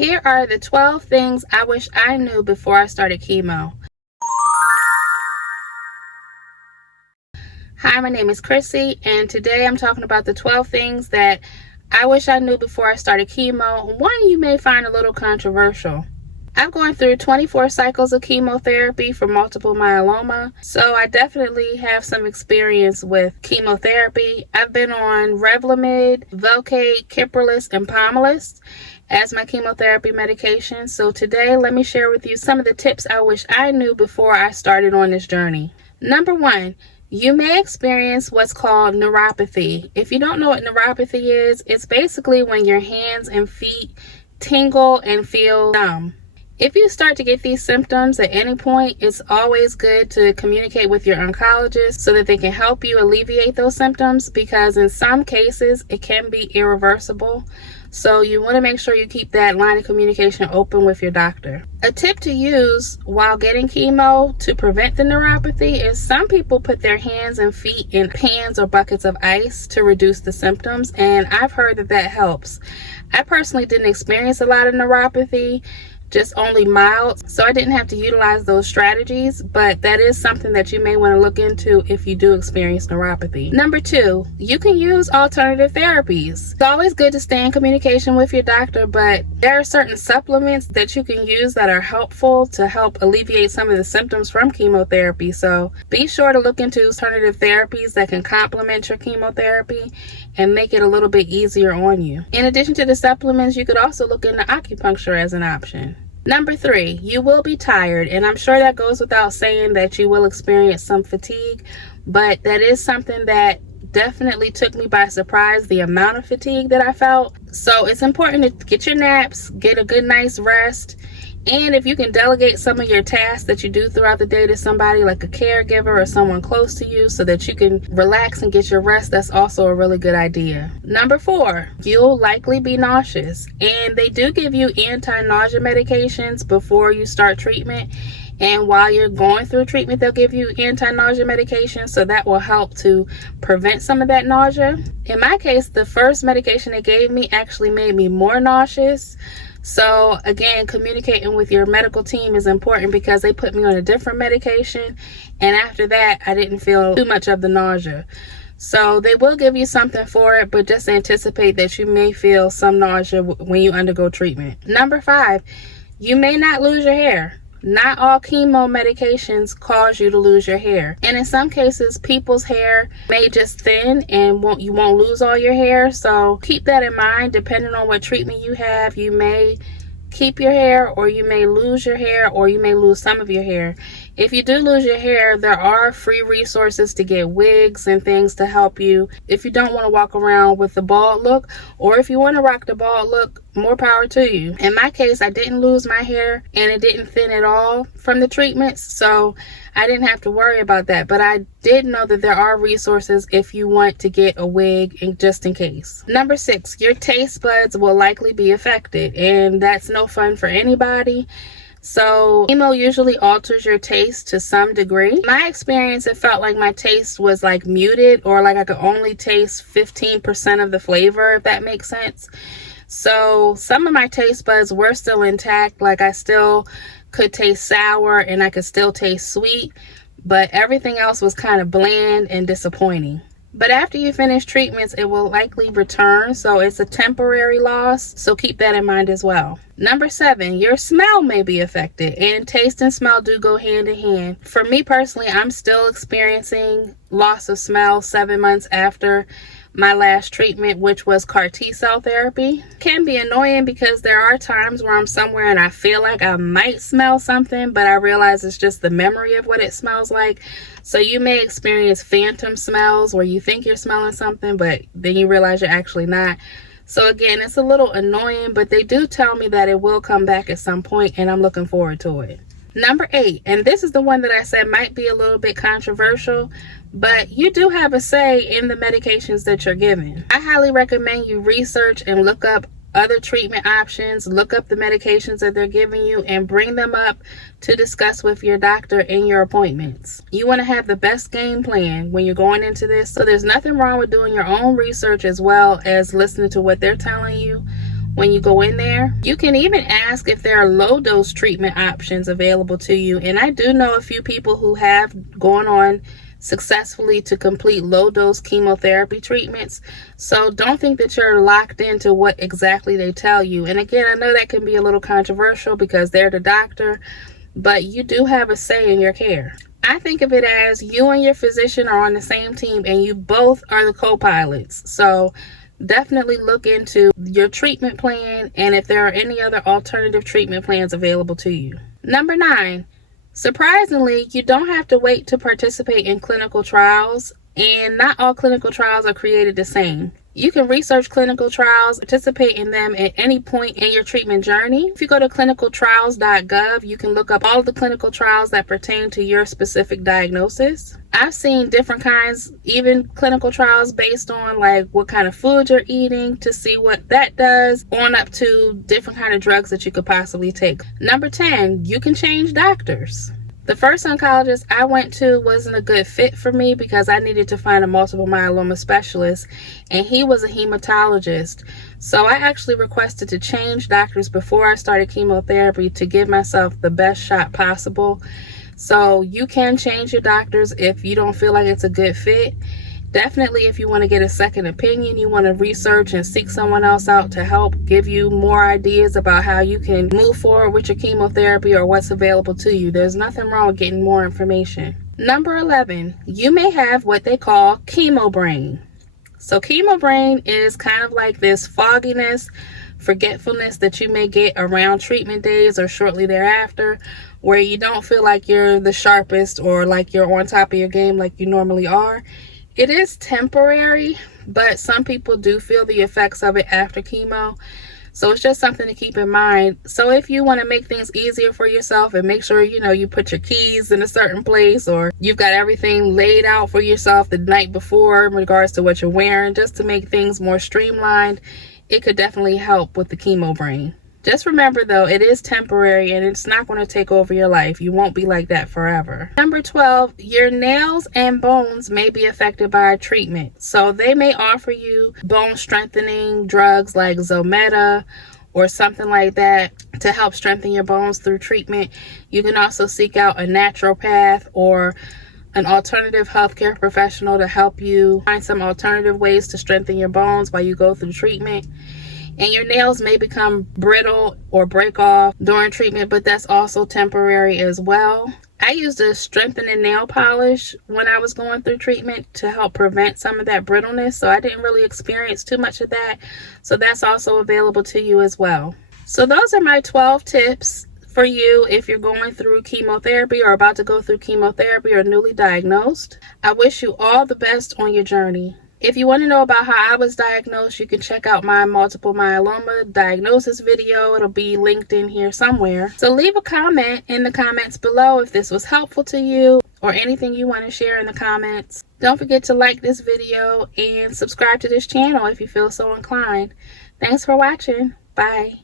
Here are the 12 things I wish I knew before I started chemo. Hi, my name is Chrissy, and today I'm talking about the 12 things that I wish I knew before I started chemo. One you may find a little controversial. I've gone through 24 cycles of chemotherapy for multiple myeloma, so I definitely have some experience with chemotherapy. I've been on Revlimid, Velcade, Kyprolis, and Pomalyst as my chemotherapy medication. So today, let me share with you some of the tips I wish I knew before I started on this journey. Number 1, you may experience what's called neuropathy. If you don't know what neuropathy is, it's basically when your hands and feet tingle and feel numb. If you start to get these symptoms at any point, it's always good to communicate with your oncologist so that they can help you alleviate those symptoms, because in some cases it can be irreversible. So you want to make sure you keep that line of communication open with your doctor. A tip to use while getting chemo to prevent the neuropathy is some people put their hands and feet in pans or buckets of ice to reduce the symptoms, and I've heard that helps. I personally didn't experience a lot of neuropathy, just only mild, so I didn't have to utilize those strategies, but that is something that you may want to look into if you do experience neuropathy. Number 2, you can use alternative therapies. It's always good to stay in communication with your doctor, but there are certain supplements that you can use that are helpful to help alleviate some of the symptoms from chemotherapy. So be sure to look into alternative therapies that can complement your chemotherapy and make it a little bit easier on you. In addition to the supplements, you could also look into acupuncture as an option. Number 3, you will be tired, and I'm sure that goes without saying that you will experience some fatigue, but that is something that definitely took me by surprise, the amount of fatigue that I felt. So it's important to get your naps, get a good night's rest, and if you can delegate some of your tasks that you do throughout the day to somebody like a caregiver or someone close to you so that you can relax and get your rest, that's also a really good idea. Number 4, you'll likely be nauseous, and they do give you anti-nausea medications before you start treatment. And while you're going through treatment, they'll give you anti-nausea medication, so that will help to prevent some of that nausea. In my case, the first medication they gave me actually made me more nauseous. So again, communicating with your medical team is important because they put me on a different medication, and after that, I didn't feel too much of the nausea. So they will give you something for it, but just anticipate that you may feel some nausea when you undergo treatment. Number 5, you may not lose your hair. Not all chemo medications cause you to lose your hair, and in some cases people's hair may just thin and you won't lose all your hair. So keep that in mind. Depending on what treatment you have, you may keep your hair, or you may lose your hair, or you may lose some of your hair. If you do lose your hair, there are free resources to get wigs and things to help you if you don't want to walk around with the bald look, or if you want to rock the bald look, more power to you. In my case, I didn't lose my hair and it didn't thin at all from the treatments, so I didn't have to worry about that. But I did know that there are resources if you want to get a wig, just in case. Number 6, your taste buds will likely be affected, and that's no fun for anybody. So chemo usually alters your taste to some degree. In my experience, it felt like my taste was like muted, or like I could only taste 15% of the flavor, if that makes sense. So some of my taste buds were still intact, like I still could taste sour and I could still taste sweet, but everything else was kind of bland and disappointing. But after you finish treatments, it will likely return, so it's a temporary loss, so keep that in mind as well. Number 7, your smell may be affected, and taste and smell do go hand in hand. For me personally, I'm still experiencing loss of smell 7 months after my last treatment, which was CAR T-cell therapy. It can be annoying because there are times where I'm somewhere and I feel like I might smell something, but I realize it's just the memory of what it smells like. So you may experience phantom smells where you think you're smelling something, but then you realize you're actually not. So again, it's a little annoying, but they do tell me that it will come back at some point, and I'm looking forward to it. Number 8, and this is the one that I said might be a little bit controversial, but you do have a say in the medications that you're given. I highly recommend you research and look up other treatment options, look up the medications that they're giving you, and bring them up to discuss with your doctor in your appointments. You want to have the best game plan when you're going into this, so there's nothing wrong with doing your own research as well as listening to what they're telling you. when you go in there. You can even ask if there are low dose treatment options available to you. And I do know a few people who have gone on successfully to complete low dose chemotherapy treatments. So don't think that you're locked into what exactly they tell you. And again, I know that can be a little controversial because they're the doctor, but you do have a say in your care. I think of it as you and your physician are on the same team and you both are the co-pilots. So definitely look into your treatment plan and if there are any other alternative treatment plans available to you. Number 9, surprisingly, you don't have to wait to participate in clinical trials, and not all clinical trials are created the same. You can research clinical trials, participate in them at any point in your treatment journey. If you go to clinicaltrialsgov, you can look up all of the clinical trials that pertain to your specific diagnosis. I've seen different kinds, even clinical trials based on like what kind of food you're eating to see what that does, on up to different kind of drugs that you could possibly take. Number 10, you can change doctors. The first oncologist I went to wasn't a good fit for me because I needed to find a multiple myeloma specialist, and he was a hematologist. So I actually requested to change doctors before I started chemotherapy to give myself the best shot possible. So you can change your doctors if you don't feel like it's a good fit. Definitely, if you want to get a second opinion, you want to research and seek someone else out to help give you more ideas about how you can move forward with your chemotherapy or what's available to you. There's nothing wrong with getting more information. Number 11, you may have what they call chemo brain. So chemo brain is kind of like this fogginess, forgetfulness that you may get around treatment days or shortly thereafter, where you don't feel like you're the sharpest or like you're on top of your game like you normally are. It is temporary, but some people do feel the effects of it after chemo. So it's just something to keep in mind. So if you want to make things easier for yourself and make sure, you put your keys in a certain place, or you've got everything laid out for yourself the night before in regards to what you're wearing, just to make things more streamlined, it could definitely help with the chemo brain. Just remember though, it is temporary and it's not going to take over your life. You won't be like that forever. Number 12, your nails and bones may be affected by a treatment. So they may offer you bone strengthening drugs like Zometa or something like that to help strengthen your bones through treatment. You can also seek out a naturopath or an alternative healthcare professional to help you find some alternative ways to strengthen your bones while you go through treatment. And your nails may become brittle or break off during treatment, but that's also temporary as well. I used a strengthening nail polish when I was going through treatment to help prevent some of that brittleness, so I didn't really experience too much of that. So that's also available to you as well. So those are my 12 tips for you if you're going through chemotherapy or about to go through chemotherapy or newly diagnosed. I wish you all the best on your journey. If you want to know about how I was diagnosed, you can check out my multiple myeloma diagnosis video. It'll be linked in here somewhere. So leave a comment in the comments below if this was helpful to you or anything you want to share in the comments. Don't forget to like this video and subscribe to this channel if you feel so inclined. Thanks for watching. Bye.